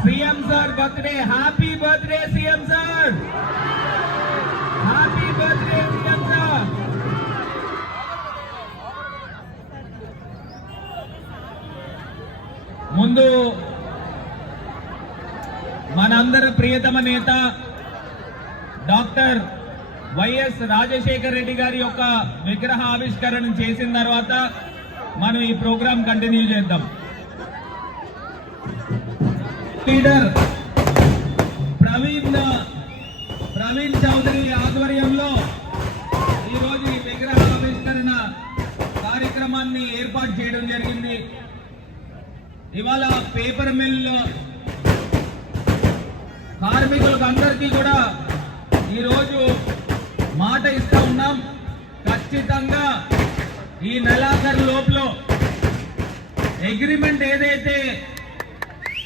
CM sir birthday happy birthday CM sir happy birthday CM sir ముందు మనందరి ప్రియతమ నేత doctor YS Rajasekhara Reddy గారి యొక్క విగ్రహ ఆవిష్కరణ చేసిన తర్వాత మనం ఈ ప్రోగ్రాం కంటిన్యూ చేద్దాం. లీడర్ ప్రవీణ్ ప్రవీణ్ చౌదరి ఆధ్వర్యంలో ఈరోజు ఈ విగ్రహ ఆవిష్కరణ కార్యక్రమాన్ని ఏర్పాటు చేయడం జరిగింది. ఇవాళ పేపర్ మిల్ కార్మికులకు అందరికీ కూడా ఈరోజు మాట ఇస్తా ఉన్నాం. ఖచ్చితంగా ఈ నెలాఖరు లోపల అగ్రిమెంట్ ఏదైతే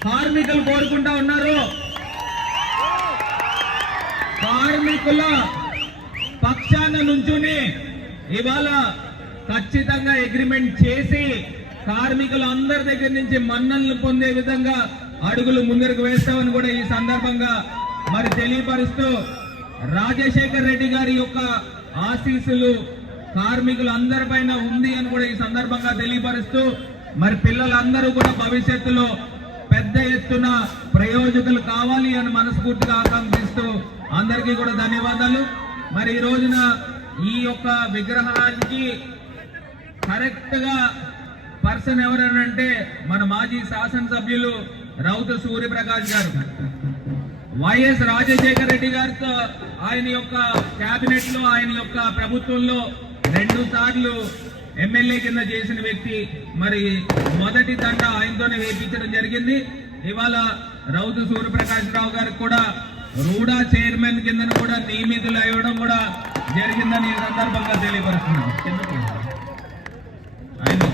కార్మికులు కోరుకుంటా ఉన్నారు. కార్మికుల పక్షాన నుంచుని ఇవాళ ఖచ్చితంగా అగ్రిమెంట్ చేసి కార్మికులందరి దగ్గర నుంచి మన్నలను పొందే విధంగా అడుగులు ముందరకు వేస్తామని కూడా ఈ సందర్భంగా మరి తెలియపరుస్తూ రాజశేఖర్ రెడ్డి గారి యొక్క ఆశీస్సులు కార్మికులు అందరిపైన ఉంది అని కూడా ఈ సందర్భంగా తెలియపరుస్తూ మరి పిల్లలందరూ కూడా భవిష్యత్తులో పెద్ద ఎత్తున ప్రయోజకులు కావాలి అని మనస్ఫూర్తిగా ఆకాంక్షిస్తూ అందరికీ కూడా ధన్యవాదాలు. మరి ఈ రోజున ఈ యొక్క విగ్రహానికి కరెక్ట్గా పర్సన్ ఎవరనంటే మన మాజీ శాసనసభ్యులు రౌత సూర్యప్రకాష్ గారు. వైఎస్ రాజశేఖర రెడ్డి గారితో ఆయన యొక్క కేబినెట్లో ఆయన యొక్క ప్రభుత్వంలో రెండు సార్లు ఎమ్మెల్యే కింద చేసిన వ్యక్తి మరి మొదటి దండ ఆయనతోనే వేయించడం జరిగింది. ఇవాళ రౌతు సూర్యప్రకాష్ రావు గారికి కూడా రూడా చైర్మన్ కింద కూడా నియమితులు అవ్వడం కూడా జరిగిందని ఈ సందర్భంగా తెలియపరుస్తున్నాను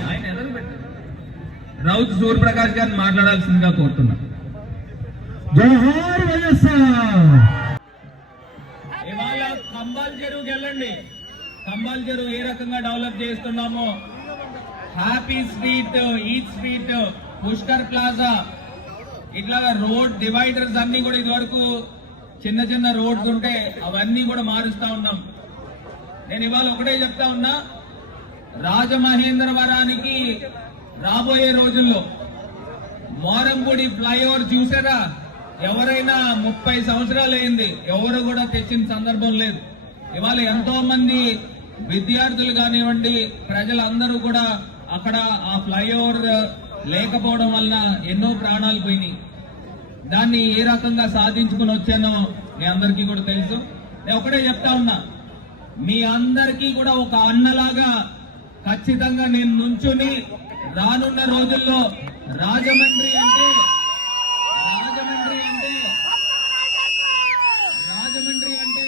ఆయన రౌత్ సూర్యప్రకాష్ గారిని మాట్లాడాల్సిందిగా కోరుతున్నా. ఇవాళ కంబాల్ చెరువుకి వెళ్ళండి. కంబాల్ చెరువు ఏ రకంగా డెవలప్ చేస్తున్నామో? Happy street eat street Pushkar plaza. ఇట్లా రోడ్ డివైడర్స్ అన్ని కూడా ఇదివరకు చిన్న చిన్న రోడ్స్ ఉంటే అవన్నీ కూడా మారుస్తా ఉన్నాం. నేను ఇవాళ ఒకటే చెప్తా ఉన్నా రాజమహేంద్రవరానికి రాబోయే రోజుల్లో మోరంపూడి ఫ్లైఓవర్ చూసారా? ఎవరైనా ముప్పై సంవత్సరాలు అయింది ఎవరు కూడా తెచ్చిన సందర్భం లేదు. ఇవాళ ఎంతో మంది విద్యార్థులు కానివ్వండి ప్రజలందరూ కూడా అక్కడ ఆ ఫ్లైఓవర్ లేకపోవడం వలన ఎన్నో ప్రాణాలు పోయినాయి. దాన్ని ఏ రకంగా సాధించుకుని వచ్చానో మీ అందరికీ కూడా తెలుసు. నేను ఒకటే చెప్తా ఉన్నా మీ అందరికీ కూడా ఒక అన్నలాగా ఖచ్చితంగా నేను నుంచుని రానున్న రోజుల్లో రాజమండ్రి అంటే రాజమండ్రి అంటే రాజమండ్రి అంటే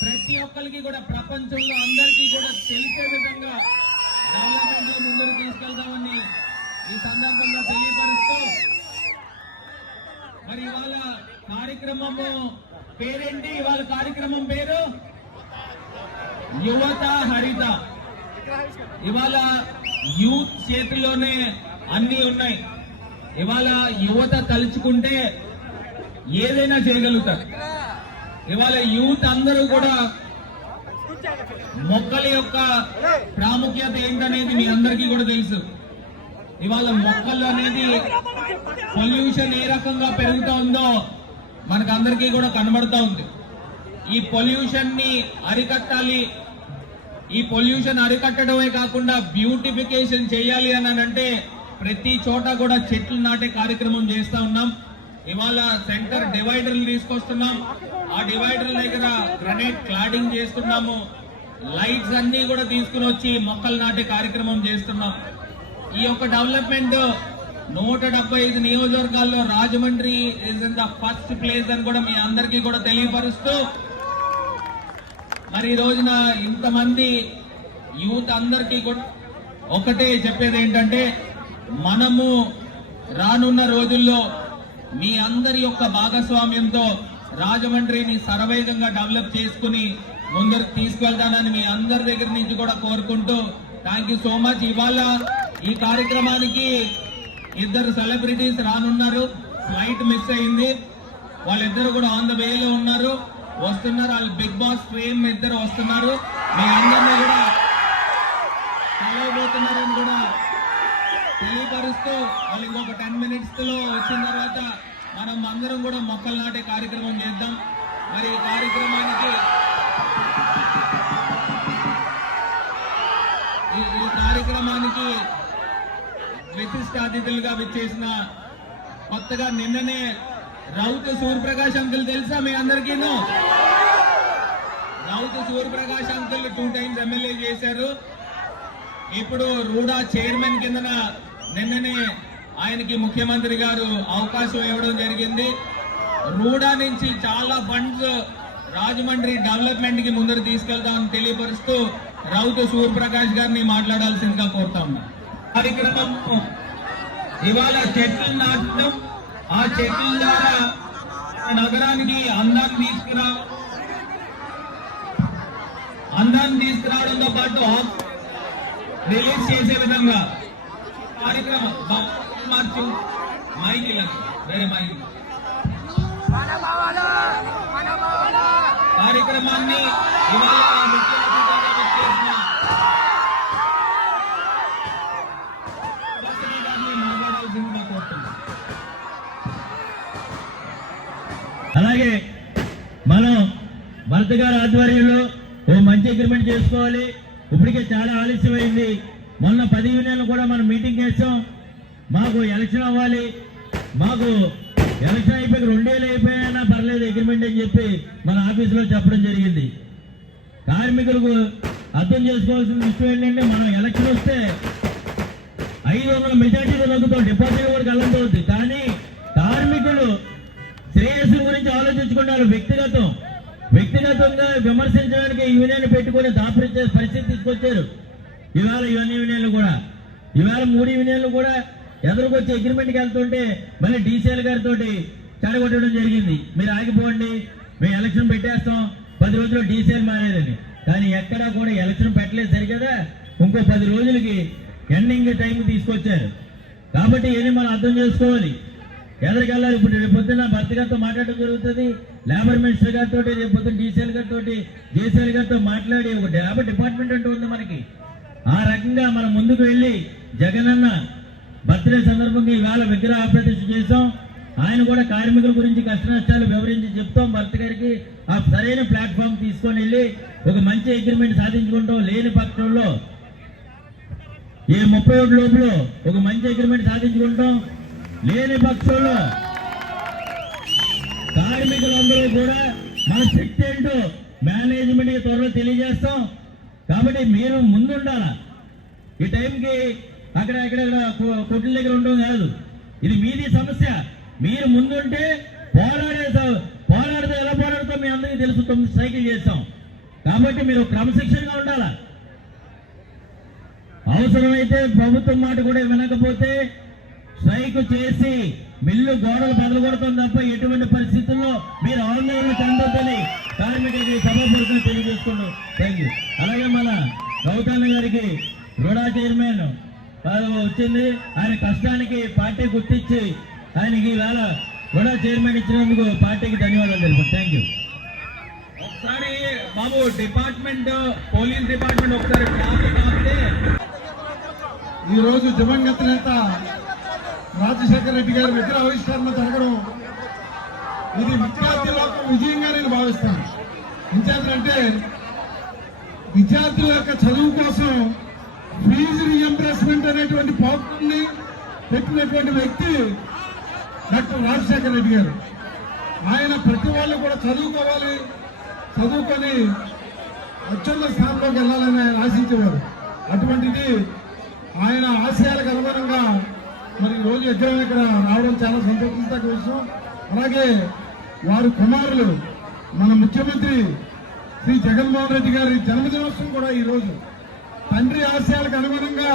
ప్రతి ఒక్కరికి కూడా ప్రపంచంలో అందరికీ కూడా తెలిసే విధంగా డెవలప్మెంట్ ముందుకు తీసుకెళ్దామని ఈ సందర్భంగా తెలియపరుస్తూ మరి ఇవాళ కార్యక్రమము పేరేంటి? ఇవాళ కార్యక్రమం పేరు? యువత హరిత. ఇవాళ యూత్ చేతిలోనే అన్ని ఉన్నాయి. ఇవాళ యువత తలుచుకుంటే ఏదైనా చేయగలుగుతారు. ఇవాళ యూత్ అందరూ కూడా మొక్కల యొక్క ప్రాముఖ్యత ఏంటనేది మీ అందరికీ కూడా తెలుసు. ఇవాళ మొక్కలు అనేది పొల్యూషన్ ఏ రకంగా పెరుగుతూ ఉందో మనకు అందరికీ కూడా కనబడుతూ ఉంది. ఈ పొల్యూషన్ని అరికట్టాలి. ఈ పొల్యూషన్ అరికట్టడమే కాకుండా బ్యూటిఫికేషన్ చేయాలి అని అంటే ప్రతి చోట కూడా చెట్లు నాటే కార్యక్రమం చేస్తా ఉన్నాం. ఇవాళ సెంటర్ డివైడర్లు తీసుకొస్తున్నాం. ఆ డివైడర్ దగ్గర గ్రనేట్ క్లాడింగ్ చేస్తున్నాము. లైట్స్ అన్ని కూడా తీసుకుని వచ్చి మొక్కలు నాటే కార్యక్రమం చేస్తున్నాం. ఈ యొక్క డెవలప్మెంట్ నూట డెబ్బై ఐదు నియోజకవర్గాల్లో Rajahmundry is in the first place అని కూడా మీ అందరికీ కూడా తెలియపరుస్తూ మరి ఈ రోజున ఇంతమంది యూత్ అందరికీ కూడా ఒకటే చెప్పేది ఏంటంటే మనము రానున్న రోజుల్లో మీ అందరి యొక్క భాగస్వామ్యంతో రాజమండ్రిని సర్వేగంగా డెవలప్ చేసుకుని ముందరకు తీసుకెళ్తానని మీ అందరి దగ్గర నుంచి కూడా కోరుకుంటూ థ్యాంక్ యూ సో మచ్. ఇవాళ ఈ కార్యక్రమానికి ఇద్దరు సెలబ్రిటీస్ రానున్నారు. ఫ్లైట్ మిస్ అయింది. వాళ్ళిద్దరు కూడా ఆన్ ద వేలో ఉన్నారు. వస్తున్నారు. వాళ్ళు బిగ్ బాస్ ఫేమ్ ఇద్దరు వస్తున్నారు. మీ అందరినీ కూడా కలవబోతున్నారని కూడా తెలియపరుస్తూ వాళ్ళు ఇంకొక టెన్ మినిట్స్లో వచ్చిన తర్వాత మనం అందరం కూడా మొక్కలు నాటే కార్యక్రమం చేద్దాం. మరి ఈ కార్యక్రమానికి ఈ కార్యక్రమానికి విశిష్ట అతిథులుగా విచ్చేసిన కొత్తగా నిన్ననే రౌత్ సూర్యప్రకాష్ అంకుల్ తెలుసా మీ అందరికీను Routh Suryaprakash uncle two times MLA చేశారు. ఇప్పుడు రూడా చైర్మన్ కిందన నిన్ననే ఆయనకి ముఖ్యమంత్రి గారు అవకాశం ఇవ్వడం జరిగింది. రూడా నుంచి చాలా ఫండ్స్ రాజమండ్రి డెవలప్మెంట్కి ముందరు తీసుకెళ్తామని తెలియపరుస్తూ రౌత్ సూర్యప్రకాష్ గారిని మాట్లాడాల్సిందిగా కోరుతా ఉన్నా. కార్యక్రమం ఇవాళ చెట్లు నాటడం ఆ చెట్ల ద్వారా నగరానికి అందాన్ని తీసుకురా అందాన్ని తీసుకురావడంతో పాటు రిలీజ్ చేసే విధంగా కార్యక్రమం మార్చు. వేరే మైక్ కార్యక్రమాన్ని అలాగే మనం భరత్ గారి ఆధ్వర్యంలో ఓ మంచి అగ్రిమెంట్ చేసుకోవాలి. ఇప్పటికే చాలా ఆలస్యమైంది. మొన్న పది యూనియన్లు కూడా మనం మీటింగ్ చేస్తాం మాకు ఎలక్షన్ అవ్వాలి. మాకు ఎలక్షన్ అయిపోయి రెండేళ్ళు అయిపోయినా పర్లేదు అగ్రిమెంట్ అని చెప్పి మన ఆఫీసులో చెప్పడం జరిగింది. కార్మికులకు అర్థం చేసుకోవాల్సిన విషయం ఏంటంటే మనం ఎలక్షన్ వస్తే ఐదు వందల మెజార్టీతో నొక్కుతాం డిపాజిట్ కూడా కళ్ళంతవుద్ది కానీ కార్మికులు శ్రేయస్సు గురించి ఆలోచించుకుంటారు. వ్యక్తిగతం. వ్యక్తిగతంగా విమర్శించడానికి యూనియన్ పెట్టుకొని దాపరించే పరిస్థితి తీసుకొచ్చారు. ఇవాళ యూనియన్ యూనియన్లు కూడా. ఇవాళ మూడు యూనియన్లు కూడా ఎదురుకొచ్చి అగ్రిమెంట్కి వెళ్తుంటే మళ్ళీ డీసీఎల్ గారితో చెడగొట్టడం జరిగింది. మీరు ఆగిపోండి. మేము ఎలక్షన్ పెట్టేస్తాం. పది రోజులు డీసీఎల్ మారేదని. కానీ ఎక్కడా కూడా ఎలక్షన్ పెట్టలేదు సరి కదా ఇంకో పది రోజులకి ఎండింగ్ టైం తీసుకొచ్చారు. కాబట్టి ఏది మనం అర్థం చేసుకోవాలి. ఎదరికి వెళ్ళాలి? ఇప్పుడు రేపు పొద్దున్న భర్త గారితో మాట్లాడడం జరుగుతుంది. లేబర్ మినిస్టర్ గారితో రేపు పొద్దున్న డీసీఎల్ గారితో జేసీఎల్ గారితో మాట్లాడి ఒక లేబర్ డిపార్ట్మెంట్ అంటూ ఉంది మనకి. ఆ రకంగా మనం ముందుకు వెళ్ళి జగనన్న బర్త్డే సందర్భంగా ఈవేళ విగ్రహ ఆపరేషన్ చేసాం ఆయన కూడా కార్మికుల గురించి కష్ట నష్టాలు వివరించి చెప్తాం. భర్త గారికి ఆ సరైన ప్లాట్ఫామ్ తీసుకొని వెళ్ళి ఒక మంచి అగ్రిమెంట్ సాధించుకుంటాం. లేని పక్షంలో ఈ ముప్పై ఒకటి లోపల ఒక మంచి అగ్రిమెంట్ సాధించుకుంటాం. లేని పక్షంలో కార్మికులందరూ కూడా మన శక్తి ఏంటో మేనేజ్మెంట్ త్వరలో తెలియజేస్తాం. కాబట్టి మీరు ముందుండాల? ఈ టైంకి అక్కడ ఇక్కడ కొట్ల దగ్గర ఉండడం కాదు. ఇది మీది సమస్య. మీరు ముందుంటే పోరాడే పోరాడితే ఎలా పోరాడుతాం మీ అందరికీ తెలుసు తొమ్మిది సైకిల్ చేస్తాం కాబట్టి మీరు క్రమశిక్షణగా ఉండాలా? అవసరమైతే ప్రభుత్వం మాట కూడా వినకపోతే స్ట్రైక్ చేసి మిల్లు గోడలు బదలగొడతాం తప్ప ఎటువంటి పరిస్థితుల్లో మీరు ఆన్లైన్ చెందొద్దని కార్మికులకి సభాపూర్వకంగా తెలియజేసుకున్నాం థ్యాంక్ యూ అలాగే మన గౌతమ్ గారికి రుడా చైర్మన్ వచ్చింది. ఆయన కష్టానికి పార్టీ గుర్తించి ఆయనకి ఈవేళ రుడా చైర్మన్ ఇచ్చినందుకు పార్టీకి ధన్యవాదాలు తెలుపు థ్యాంక్ యూ ఒకసారి బాబు డిపార్ట్మెంట్ పోలీస్ డిపార్ట్మెంట్ ఒకసారి రోజు దివంగత నేత రాజశేఖర రెడ్డి గారి విగ్రహ ఆవిష్కరణ జరగడం ఇది విద్యార్థి లోకం విజయంగా నేను భావిస్తాను. ఇంచేతంటే విద్యార్థుల యొక్క చదువు కోసం ఫీజు రియంబర్స్మెంట్ అనేటువంటి పాలసీని పెట్టినటువంటి వ్యక్తి డాక్టర్ రాజశేఖర రెడ్డి గారు. ఆయన ప్రతి వాళ్ళు కూడా చదువుకోవాలి చదువుకొని అత్యున్నత స్థానంలోకి వెళ్ళాలని ఆయన ఆశించేవారు. అటువంటిది ఆయన ఆశయాలకు అనుగుణంగా మరి రోజు ఎగ్జామ్ ఇక్కడ రావడం చాలా సంతోషించదగ్గ విషయం. అలాగే వారి కుమారులు మన ముఖ్యమంత్రి శ్రీ జగన్మోహన్ రెడ్డి గారి జన్మదినోత్సవం కూడా ఈ రోజు తండ్రి ఆశయాలకు అనుగుణంగా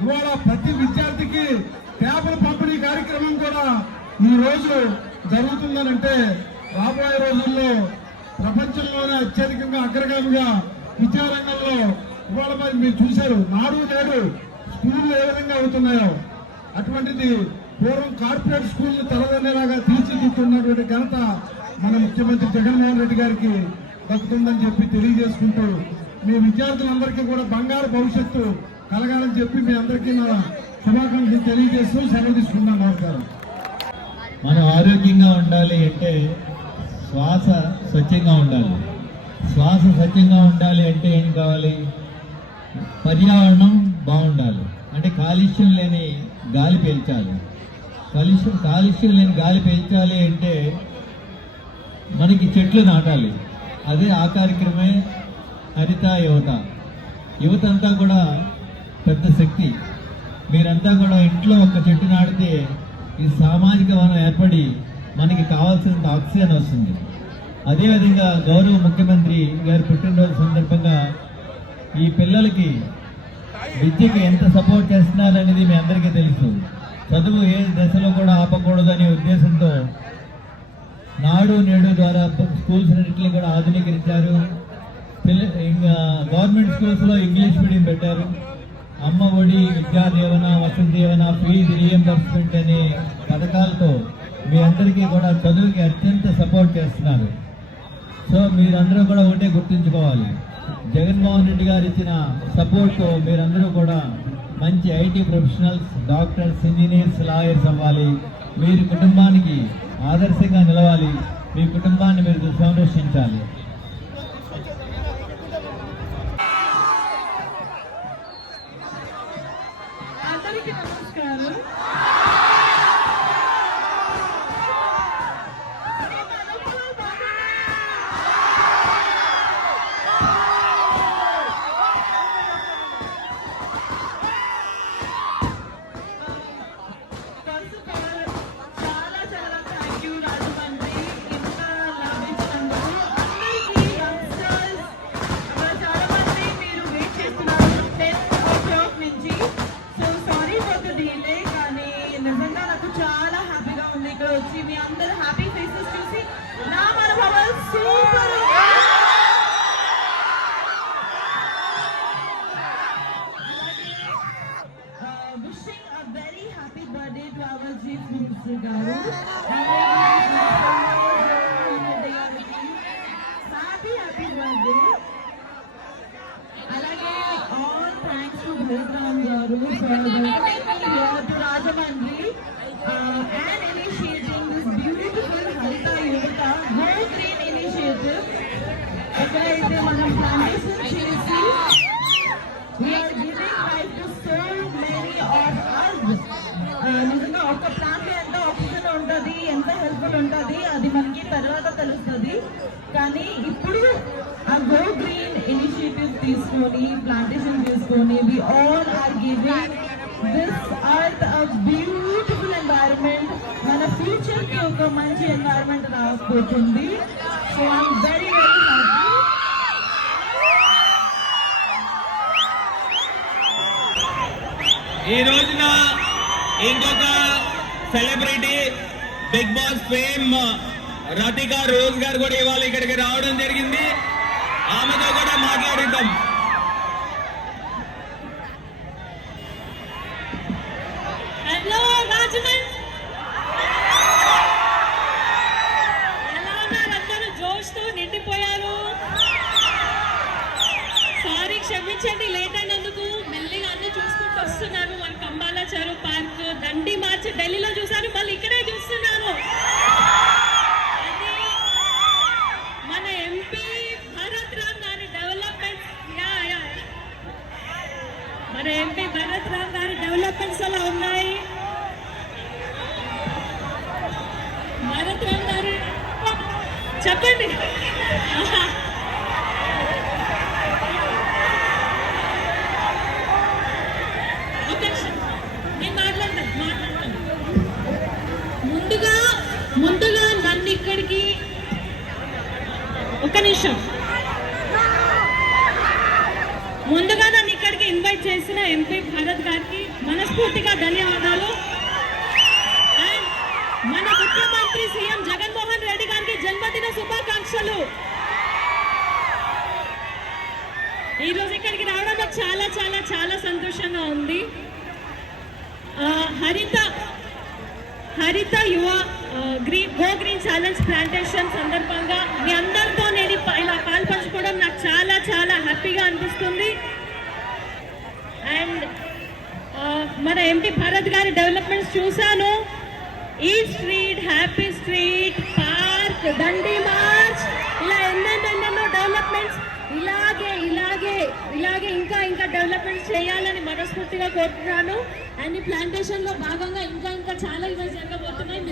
ఇవాళ ప్రతి విద్యార్థికి పేపర్ పంపిణీ కార్యక్రమం కూడా ఈ రోజు జరుగుతుందనంటే రాబోయే రోజుల్లో ప్రపంచంలోనే అత్యధికంగా అగ్రగామిగా విద్యారంగంలో ఇవాళ మరి మీరు చూశారు నాడు నేడు స్కూళ్ళు ఏ విధంగా అవుతున్నాయో అటువంటిది పూర్వం కార్పొరేట్ స్కూల్ తలదన్నేలాగా తీర్చిదిద్దుతున్నటువంటి ఘనత మన ముఖ్యమంత్రి జగన్మోహన్ రెడ్డి గారికి దక్కుతుందని చెప్పి తెలియజేసుకుంటూ మీ విద్యార్థులందరికీ కూడా బంగారు భవిష్యత్తు కలగాలని చెప్పి మీ అందరికీ నా శుభాకాంక్షలు తెలియజేస్తూ సెలవు నమస్కారం. మనం ఆరోగ్యంగా ఉండాలి అంటే శ్వాస స్వచ్ఛంగా ఉండాలి. శ్వాస స్వచ్ఛంగా ఉండాలి అంటే ఏం కావాలి? పర్యావరణం బాగుండాలి. అంటే కాలుష్యం లేని గాలి పీల్చాలి. కాలుష్యం కాలుష్యం లేని గాలి పీల్చాలి అంటే మనకి చెట్లు నాటాలి. అదే ఆ కార్యక్రమే హరిత యువత. యువత అంతా కూడా పెద్ద శక్తి. మీరంతా కూడా ఇంట్లో ఒక చెట్టు నాటితే ఈ సామాజిక వనం ఏర్పడి మనకి కావాల్సినంత ఆక్సిజన్ వస్తుంది. అదేవిధంగా గౌరవ ముఖ్యమంత్రి గారి పుట్టినరోజు సందర్భంగా ఈ పిల్లలకి విద్యకి ఎంత సపోర్ట్ చేస్తున్నారనేది మీ అందరికీ తెలుసు. చదువు ఏ దశలో కూడా ఆపకూడదనే ఉద్దేశంతో నాడు నేడు ద్వారా స్కూల్స్ అన్నింటినీ కూడా ఆధునీకరించారు. గవర్నమెంట్ స్కూల్స్లో ఇంగ్లీష్ మీడియం పెట్టారు. అమ్మ ఒడి విద్యా దీవెన వసతి దీవెన ఫీజు రియంబర్స్మెంట్ అనే పథకాలతో మీ అందరికీ కూడా చదువుకి అత్యంత సపోర్ట్ చేస్తున్నారు. సో మీరందరూ కూడా ఒకటే గుర్తుంచుకోవాలి. జగన్మోహన్ రెడ్డి గారు ఇచ్చిన సపోర్ట్తో మీరందరూ కూడా మంచి IT professionals doctors engineers lawyers అవ్వాలి. మీరు కుటుంబానికి ఆదర్శంగా నిలవాలి. మీ కుటుంబాన్ని మీరు సంరక్షించాలి. అందరికీ super wishing a very happy birthday to our chief minister garu happy happy birthday అలాగే all thanks to Bharatram garu we are giving this earth a beautiful environment. మన ఫ్యూచర్కి ఒక మంచి environment రాకపోతుంది. So I'm very very happy ఈ రోజున ఇంకొక celebrity Bigg Boss fame Rathika Rose garu కూడా ఇవాళ ఇక్కడికి రావడం జరిగింది. ఆమెతో కూడా మాట్లాడిద్దాం. మన ఎంపీ భరత్ రామ్ గారి డెవలప్మెంట్స్ అలా ఉన్నాయి? భరత్ రామ్ గారు చెప్పండి. ఒక నిమిషం. నేను మాట్లాడతాను మాట్లాడతాను ముందుగా ముందుగా నన్ను ఇక్కడికి ఒక నిమిషం. ముందుగా ఇన్వైట్ చేసిన ఎంపీ భరత్ గారికి మనస్ఫూర్తిగా ధన్యవాదాలు. మన ముఖ్యమంత్రి సీఎం జగన్మోహన్ రెడ్డి గారికి జన్మదిన శుభాకాంక్షలు. ఈ రోజు ఇక్కడికి రావడం నాకు చాలా చాలా చాలా సంతోషంగా ఉంది. Haritha Haritha Yuva green go green challenge plantation సందర్భంగా మీ అందరితో నేను ఇలా పాల్పంచుకోవడం నాకు చాలా చాలా హ్యాపీగా అనిపిస్తుంది. అండ్ uh, మన ఎంపీ భారత్ గారి డెవలప్మెంట్స్ చూశాను. ఈ street happy street park Dandi march ఇలా ఎన్నెన్నెన్నెన్నో డెవలప్మెంట్స్ ఇలాగే ఇలాగే ఇలాగే ఇంకా ఇంకా డెవలప్మెంట్స్ చేయాలని మనస్ఫూర్తిగా కోరుతున్నాను. అండ్ ఈ ప్లాంటేషన్లో భాగంగా ఇంకా ఇంకా చాలా ఇవి జరగబోతున్నాయి.